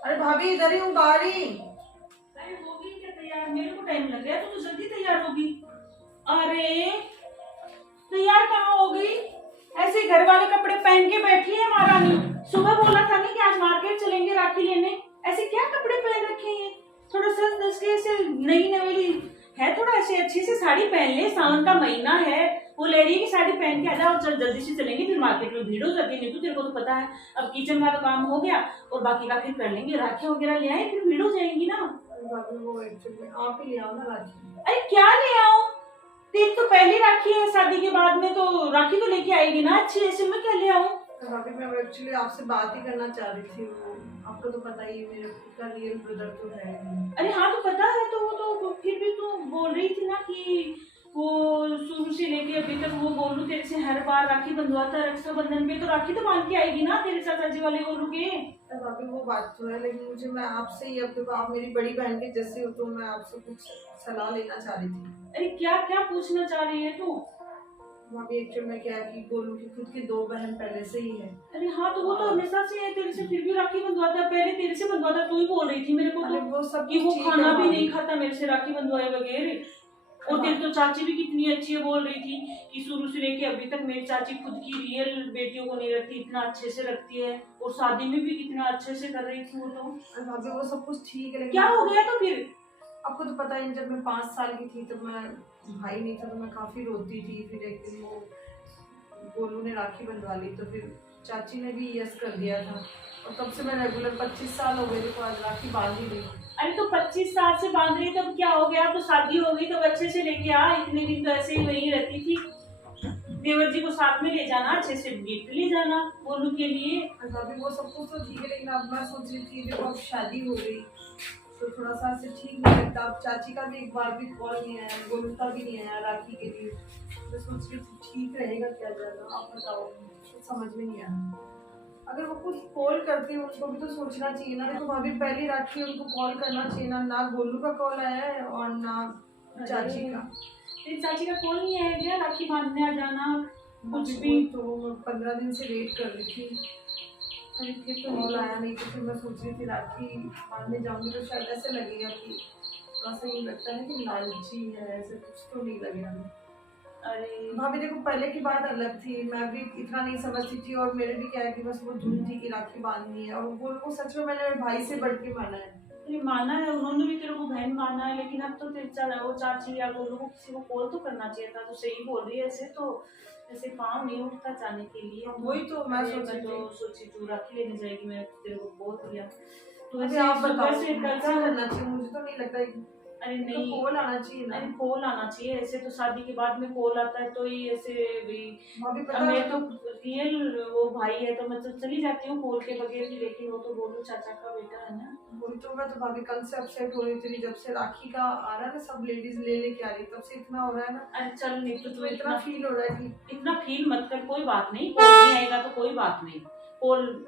अरे भाभी इधर ही हूँ, बाहर ही। अरे होगी क्या तैयार? मेरे को टाइम लग गया, तो जल्दी तैयार होगी। अरे तैयार कहाँ हो गई? ऐसे घर वाले कपड़े पहन के बैठी है महारानी। सुबह बोला था नहीं कि आज मार्केट चलेंगे राखी लेने। ऐसे क्या कपड़े पहन रखे हैं? थोड़ा सज धज के ऐसे नई नवेली है, थोड़ा ऐसे अच्छी सी साड़ी पहन ले, सावन का महीना है। वो ले रही है कि साड़ी पहन के आ जाओ, चल जल्दी से चलेंगे, फिर मार्केट में भीड़ हो जाती है। नहीं तो तेरे को तो पता है, अब किचन का तो काम हो गया और बाकी का फिर कर लेंगे। राखियां वगैरह ले आए, फिर भीड़ हो जाएंगी ना। भाभी वो एक्चुअली आप ही ले आओ ना राखी। अरे क्या ले आओ? तेरी तो पहली राखी है शादी के बाद में, तो राखी तो लेके आएगी ना अच्छी। ऐसे में क्या ले आऊं? भाभी मैं एक्चुअली आपसे बात ही करना चाह रही थी। वो आपको तो पता ही है, मेरे खुद का रियल ब्रदर तो है नहीं। अरे हाँ तो पता है, तो वो तो फिर भी तो बोल रही थी ना कि वो शुरू से लेके अभी तक वो गोलू तेरे से हर बार राखी बंधवाता है। रक्षाबंधन पे तो राखी तो बांध के आएगी ना तेरे चाचा जी वाले गोलू के। भाभी वो बात तो है, लेकिन मुझे मैं आपसे ही, अब देखो आप मेरी बड़ी बहन के जैसे हो, तो मैं आपसे कुछ सलाह लेना चाह रही थी। अरे क्या क्या पूछना चाह रही है तू? भाभी एक्चुअली में क्या है कि गोलू की खुद की 2 बहन पहले से ही है। अरे हाँ तो वो तो हमेशा से है तेरे से, फिर भी राखी बंधवाता है। पहले तेरे से बंधवाता, तू ही बोल रही थी मेरे को अरे तो वो सब कि वो ठीक है खाना भी भाभी। नहीं खाता मेरे से राखी बंधवाए बगैर। और तेरी तो चाची भी कितनी अच्छी है, बोल रही थी कि शुरू से लेके अभी तक मेरी चाची खुद की रियल बेटियों को नहीं रखती, इतना अच्छे से रखती है। और शादी में भी कितना अच्छे से कर रही थी वो तो। अरे भाभी वो सब कुछ ठीक है, लेकिन क्या हो गया तो फिर? आपको तो पता है, जब मैं 5 साल की थी तब मैं, भाई नहीं था तो मैं काफी रोती थी। फिर एक दिन वो गोलू ने राखी बंधवा ली, तो फिर चाची ने भी यस कर दिया था, और तब से मैं रेगुलर 25 साल हो गए तो आज राखी बांध ही रही हूँ। अरे तो 25 साल से बांध रही, तब क्या हो गया? तो शादी हो गई तो अच्छे से लेके आ। इतने दिन तो ऐसे ही वही रहती थी। देवर जी को साथ में ले जाना, अच्छे से गिफ्ट ले जाना गोलू के लिए। अभी वो सब कुछ तो ठीक है, लेकिन अब मैं सोच रही थी देखो अब शादी हो गई तो थोड़ा सा ऐसे ठीक नहीं लगता। अब चाची का भी एक बार भी कॉल नहीं आया, गोलू का भी नहीं आया राखी के लिए। मैं सोच रही थी ठीक रहेगा क्या ज्यादा, आप बताओ, कुछ समझ में नहीं आया। अगर वो कुछ कॉल करती है उनको भी तो सोचना चाहिए ना। देखो भाभी पहली राखी उनको कॉल करना चाहिए ना। ना गोलू का कॉल आया है और ना चाची का। तेरी चाची का कॉल नहीं आया क्या राखी बांधने आ जाना कुछ भी? तो मैं 15 दिन से वेट कर रही थी, फिर तो कॉल आया नहीं। तो फिर मैं सोच रही थी राखी बांधने जाऊंगी तो शायद ऐसे लगेगा कि थोड़ा सा ये लगता है कि लालची है, ऐसे कुछ तो नहीं लगेगा। अरे भाभी देखो पहले की बात अलग थी, मैं भी इतना नहीं समझती थी, और मेरे भी क्या है कि बस वो धुन थी कि राखी बांधनी है, और वो को सच में मैंने भाई से बढ़ के माना है। अरे माना है, उन्होंने भी तेरे को बहन माना है, लेकिन अब तो तेरे वो चाची या गोलू को किसी को कॉल तो करना चाहिए था। तो सही बोल रही है, ऐसे तो ऐसे पाँव नहीं उठता जाने के लिए। वही तो मैं सोची तू राखी लेने जाएगी, मैं तेरे को बोल दिया। तो अभी ऐसे आप बताओ सुबह से क्या कल से करना चाहिए, मुझे तो नहीं लगता। अरे तो नहीं, कॉल आना चाहिए ना। अरे कॉल आना चाहिए। ऐसे तो शादी के बाद में कॉल आता है तो ही ऐसे भी। भाभी अब पता मैं है तो रियल वो भाई है तो मैं तो चली जाती हूँ कॉल के बगैर भी, लेकिन वो तो गोलू चाचा का बेटा है ना। वही तो, मैं तो भाभी कल से अपसेट हो रही थी, जब से राखी का आ रहा है ना, सब लेडीज ले लेके आ रही, तब से इतना हो रहा है ना। अरे चल नहीं तो तू इतना फील हो रहा है कि इतना फील मत कर, कोई बात नहीं। कॉल नहीं आएगा तो कोई बात नहीं। कॉल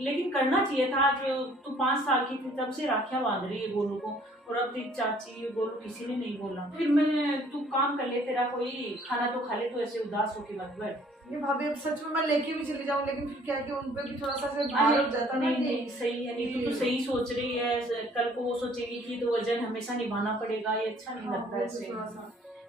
लेकिन करना चाहिए था। जो तू 5 साल की थी तब से राखियां बांध रही है गोलू को, और अब तेरी चाची गोलू किसी ने नहीं बोला। फिर मैं तू काम कर ले, तेरा कोई खाना तो खा ले, तो ऐसे उदास होके मत बैठ। ये भाभी अब सच में मैं लेके भी चली जाऊं, लेकिन फिर क्या है कि उन पे भी थोड़ा सा ऐसे भार हो जाता ना। नहीं सही है, नहीं तो सही सोच रही है। कल को वो सोचेगी कि तो वजन हमेशा निभाना पड़ेगा, ये अच्छा नहीं लगता है ऐसे।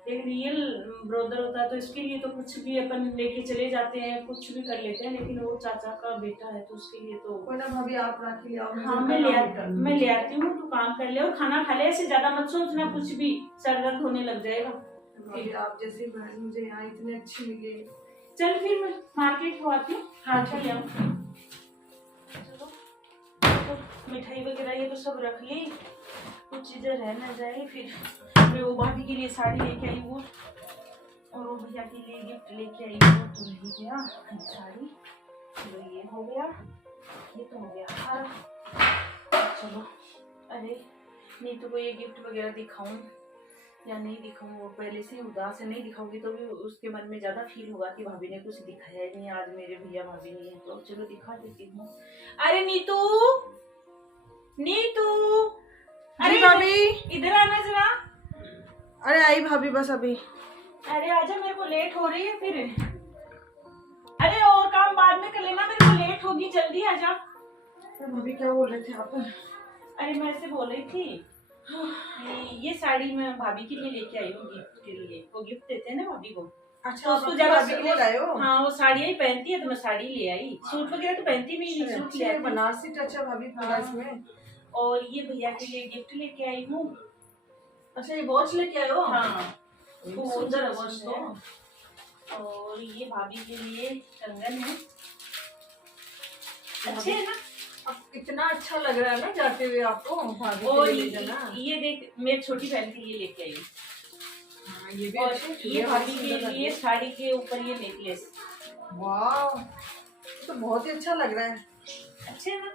एक रियल ब्रदर होता है तो इसके लिए तो कुछ भी अपन लेके चले जाते हैं, कुछ भी कर लेते हैं। लेकिन वो चाचा का बेटा है तो उसके लिए तो कोई ना भाभी आप राखी ले आओ। हाँ मैं ले आती हूँ, तू काम कर ले और खाना खा ले। ऐसे ज्यादा मत सोचना, कुछ भी सर दर्द होने लग जाएगा। भाभी आप जैसी बहन मुझे यहाँ इतने अच्छी मिले। चल फिर मैं मार्केट को आती हूँ। हाँ चल आओ, चलो। तो मिठाई वगैरह ये तो सब रख ली, कुछ चीजें रह ना जाए। फिर मैं वो भाभी के लिए साड़ी लेके आई वो, और वो भैया के लिए गिफ्ट लेके आई वो तो रह गया साड़ी। चलो ये हो गया, ये तो हो गया। हाँ चलो। अरे नहीं तो वो ये गिफ्ट वगैरह दिखाऊं या नहीं दिखाऊं? वो पहले से उदास है, नहीं दिखाऊंगी तो भी उसके मन में ज्यादा फील होगा कि भाभी ने कुछ दिखाया ही नहीं आज, मेरे भैया भाभी नहीं है। तो चलो दिखा देती हूँ। अरे नीतू, नीतू, अरे भाभी इधर आना जरा। अरे आई भाभी बस अभी। अरे आजा, मेरे को लेट हो रही है फिर। अरे और काम बाद में कर लेना, मेरे को लेट होगी, जल्दी आजा। भाभी क्या बोल रहे थे आप? अरे मैं ऐसे बोल रही थी कि ये साड़ी मैं भाभी के लिए लेके आई हूँ गिफ्ट के लिए। वो गिफ्ट देते हैं ना भाभी को। अच्छा, तो उसको ज्यादा भाभी के लिए लाए हो? हाँ, वो साड़ियाँ ही पहनती है तो मैं साड़ी ले आई। सूट वगैरह तो पहनती नहीं, सूट ले आई। बनारसी टच है भाभी पूरा इसमें। और ये भैया के लिए गिफ्ट लेके आई हूँ। अच्छा, ये वॉच लेके आए हो? हाँ, खूब सुंदर है वॉच तो। और ये भाभी के लिए कंगन है। अच्छे है ना? अब कितना अच्छा लग रहा है ना जाते हुए आपको भाभी और के लिए जाना। ये देख, मेरी छोटी बहन के लिए लेके आई हूँ। हाँ, ये भी और अच्छे, ये भाभी के लिए साड़ी के ऊपर ये नेकलेस। वाह, तो बहुत ही अच्छा लग रहा है। अच्छे है ना?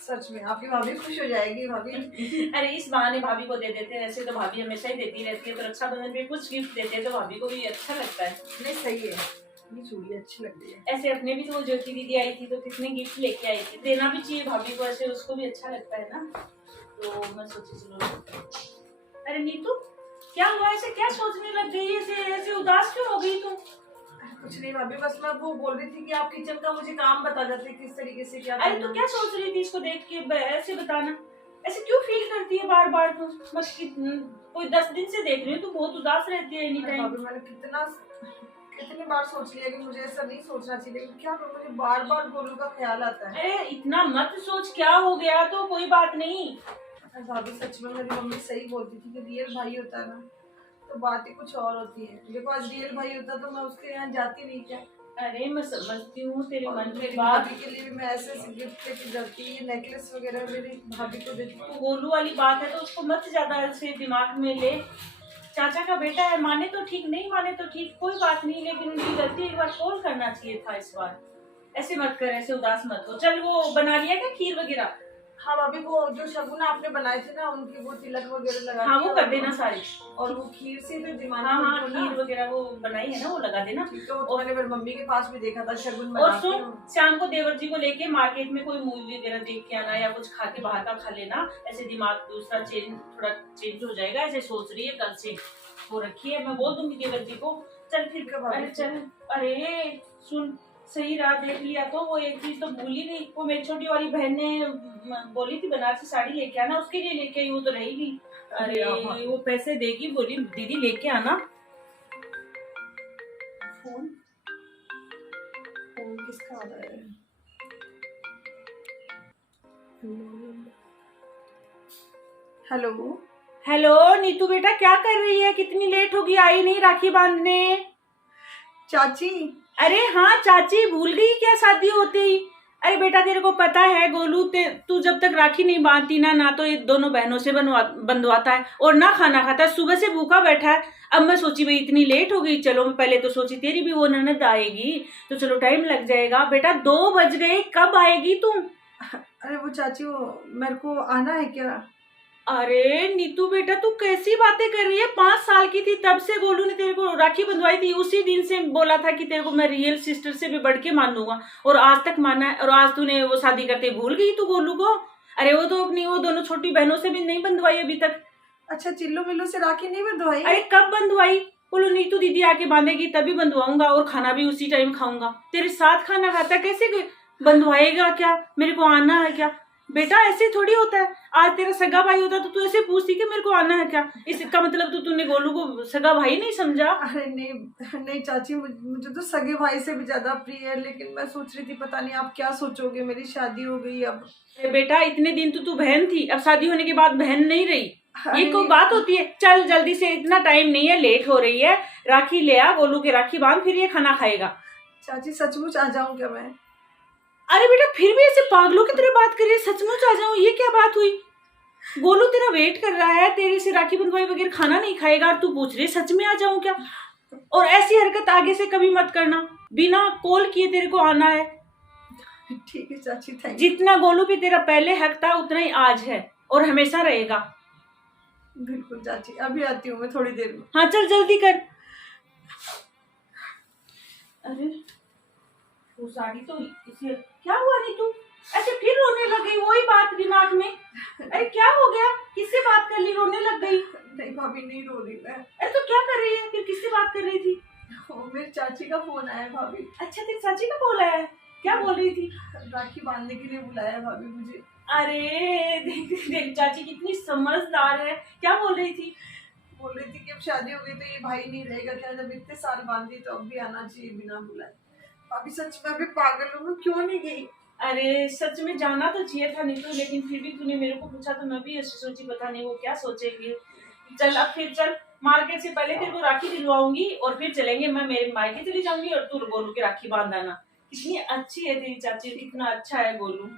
सच में आपकी भाभी खुश हो जाएगी भाभी। अरे इस बहाने भाभी को दे देते हैं। ऐसे तो भाभी हमेशा ही देती रहती है, तो रक्षाबंधन पे कुछ गिफ्ट देते हैं तो भाभी को भी अच्छा लगता है। नहीं, सही है, ये चूड़ी अच्छी लग रही है। ऐसे अपने भी तो ज्योति दीदी आई थी तो कितने गिफ्ट लेके आई थी, देना भी चाहिए भाभी को, ऐसे उसको भी अच्छा लगता है ना। तो मैं सोची चलो। अरे नीतू, क्या हुआ? ऐसे क्या सोचने लग गई? ऐसे ऐसे उदास क्यों हो गई तू? कुछ नहीं भाभी, बस मैं वो बोल रही थी कि आप किचन का मुझे काम बता देते किस तरीके से क्या अरे तू क्या सोच रही थी इसको देख के? ऐसे बताना, ऐसे क्यों फील करती है बार बार तू? बस कोई 10 दिन से देख रही हूँ तू बहुत उदास रहती है एनी टाइम। भाभी मैंने कितनी बार सोच लिया कि मुझे ऐसा नहीं सोचना चाहिए, लेकिन क्या करूं, मुझे बार बार गोलू का ख्याल आता है। अरे इतना मत सोच, क्या हो गया तो कोई बात नहीं। भाभी सच में मेरी मम्मी सही बोलती थी कि रियल भाई होता है ना तो बात ही कुछ और होती है। देखो आज रियल भाई होता तो मैं उसके यहाँ जाती नहीं क्या? अरे मैं समझती हूँ तेरे मन की मेरी बात। भाभी के लिए भी मैं ऐसे गिफ्ट लेके जाती, ये नेकलेस वगैरह मेरी भाभी को देती हूँ। गोलू वाली बात है तो उसको मत ज्यादा ऐसे दिमाग में ले। चाचा का बेटा है, माने तो ठीक, नहीं माने तो ठीक, कोई बात नहीं, लेकिन उनकी गलती एक बार कॉल करना चाहिए था इस बार। ऐसे मत कर, ऐसे उदास मत हो। चल वो बना लिया क्या खीर वगैरह? हाँ भाभी, वो जो शगुन आपने बनाए थे ना उनकी वो तिलक वगैरह लगा हाँ वो कर देना सारी। और वो खीर से फिर दिमाग हाँ हाँ, खीर वगैरह वो बनाई है ना वो लगा देना। तो मैंने मेरी मम्मी के पास भी देखा था शगुन और सुन, शाम को देवर जी को लेके मार्केट में कोई मूवी वगैरह देख के आना या कुछ खा के बाहर का खा लेना। ऐसे दिमाग दूसरा थोड़ा चेंज हो जाएगा। ऐसे सोच रही है कल से वो रखी है, मैं बोल दूंगी देवर जी को। चल फिर अरे चल, अरे सुन, सही राह देख लिया तो वो एक चीज तो भूल ही गई। वो मेरी छोटी वाली बहन ने बोली थी बनारसी साड़ी लेके आना, उसके लिए लेके आई, वो तो रहेगी। अरे वो पैसे देगी, बोली दीदी लेके आना। फोन किसका आ रहा है? हेलो हेलो नीतू बेटा, क्या कर रही है? कितनी लेट होगी, आई नहीं राखी बांधने? चाची। अरे हाँ चाची, भूल गई क्या शादी होते ही? अरे बेटा तेरे को पता है गोलू तू जब तक राखी नहीं बांधती ना तो ये दोनों बहनों से बंधवाता है और ना खाना खाता है, सुबह से भूखा बैठा है। अब मैं सोची भाई इतनी लेट हो गई, चलो मैं पहले तो सोची तेरी भी वो ननद आएगी तो चलो टाइम लग जाएगा। बेटा 2 बज गए, कब आएगी तुम? अरे वो चाची, वो मेरे को आना है क्या? अरे नीतू बेटा तू कैसी बातें कर रही है? 5 साल की थी तब से गोलू ने तेरे को राखी बंधवाई थी, उसी दिन से बोला था कि तेरे को मैं रियल सिस्टर से भी बढ़ के मान दूंगा और आज तक माना है। और आज तूने वो शादी करते भूल गई तू गोलू को? अरे वो तो अपनी वो दोनों छोटी बहनों से भी नहीं बंधवाई अभी तक। अच्छा, चिल्लो मिल्लो से राखी नहीं बंधवाई? अरे कब बंधवाई? बोलो नीतू दीदी आके बांधेगी तभी बंधवाऊंगा और खाना भी उसी टाइम खाऊंगा। तेरे साथ खाना खाता कैसे बंधवाएगा क्या? मेरे को आना है क्या? बेटा ऐसे थोड़ी होता है। आज तेरा सगा भाई होता तो तू ऐसे पूछती कि मेरे को आना है क्या? इसका मतलब तो तूने गोलू को सगा भाई नहीं समझा? अरे नहीं चाची, मुझे तो सगे भाई से भी ज्यादा प्रिय है, लेकिन मैं सोच रही थी पता नहीं आप क्या सोचोगे, मेरी शादी हो गई अब। बेटा इतने दिन तो तू बहन थी, अब शादी होने के बाद बहन नहीं रही, ये कोई बात होती है? चल जल्दी से, इतना टाइम नहीं है, लेट हो रही है, राखी ले आ, गोलू के राखी बांध, फिर ये खाना खाएगा। चाची सचमुच आ जाऊं क्या मैं? अरे बेटा फिर भी ऐसे पागलों की तरह बात कर रही है, सचमुच आ जाऊं? ये क्या बात हुई? गोलू तेरा वेट कर रहा है, तेरे से राखी बंधवाई वगैरह खाना नहीं खाएगा और तू पूछ रही है सच में आ जाऊं क्या? और ऐसी हरकत आगे से कभी मत करना, बिना कॉल किए तेरे को आना है। ठीक है चाची, थैंक। जितना गोलू पे तेरा पहले हक था उतना ही आज है और हमेशा रहेगा। बिल्कुल चाची, अभी आती हूँ मैं थोड़ी देर में। हाँ चल जल्दी कर। अरे वो साड़ी तो इसे क्या हुआ नहीं तू ऐसे फिर रोने लग गई? वही बात दिमाग में। अरे क्या हो गया? किससे बात कर ली, रोने लग गई? नहीं भाभी, नहीं रो रही मैं। अरे तो क्या कर रही है फिर? किससे बात कर रही थी? मेरी चाची का फोन आया भाभी। अच्छा तेरी चाची का कॉल आया है? क्या बोल रही थी? राखी बांधने के लिए बुलाया भाभी मुझे। अरे देख देख चाची कितनी समझदार है, क्या बोल रही थी? बोल रही थी कि अब शादी हो गई तो ये भाई नहीं रहेगा क्या, जब इतने साल बांधी तो अब भी आना चाहिए बिना बुलाए। भाभी सच में अभी पागल हूँ, मैं क्यों नहीं गई? अरे सच में जाना तो चाहिए था नहीं तो, लेकिन फिर भी तूने मेरे को पूछा तो मैं भी ऐसी सोची, पता नहीं वो क्या सोचेगी। चल अब फिर चल, मार्केट से पहले तेरे को राखी दिलवाऊंगी और फिर चलेंगे, मैं मेरे मायके चली जाऊंगी और तू गोलू की राखी बांध आना। कितनी अच्छी है तेरी चाची, कितना अच्छा है गोलू।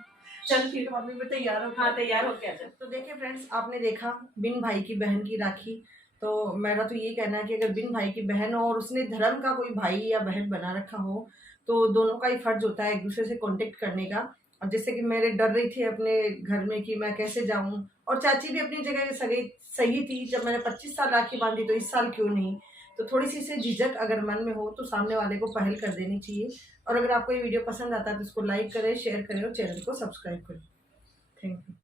चल फिर भाभी मैं तैयार हूँ। हाँ तैयार हो गया। चल तो देखिए फ्रेंड्स, आपने देखा बिन भाई की बहन की राखी। तो मेरा तो ये कहना है कि अगर बिन भाई की बहन हो और उसने धर्म का कोई भाई या बहन बना रखा हो तो दोनों का ही फर्ज होता है एक दूसरे से कांटेक्ट करने का। और जैसे कि मेरे डर रही थी अपने घर में कि मैं कैसे जाऊं, और चाची भी अपनी जगह सही थी, जब मैंने 25 साल राखी बांधी तो इस साल क्यों नहीं। तो थोड़ी सी से झिझक अगर मन में हो तो सामने वाले को पहल कर देनी चाहिए। और अगर आपको ये वीडियो पसंद आता है तो इसको लाइक करें, शेयर करें और चैनल को सब्सक्राइब करें। Thank you.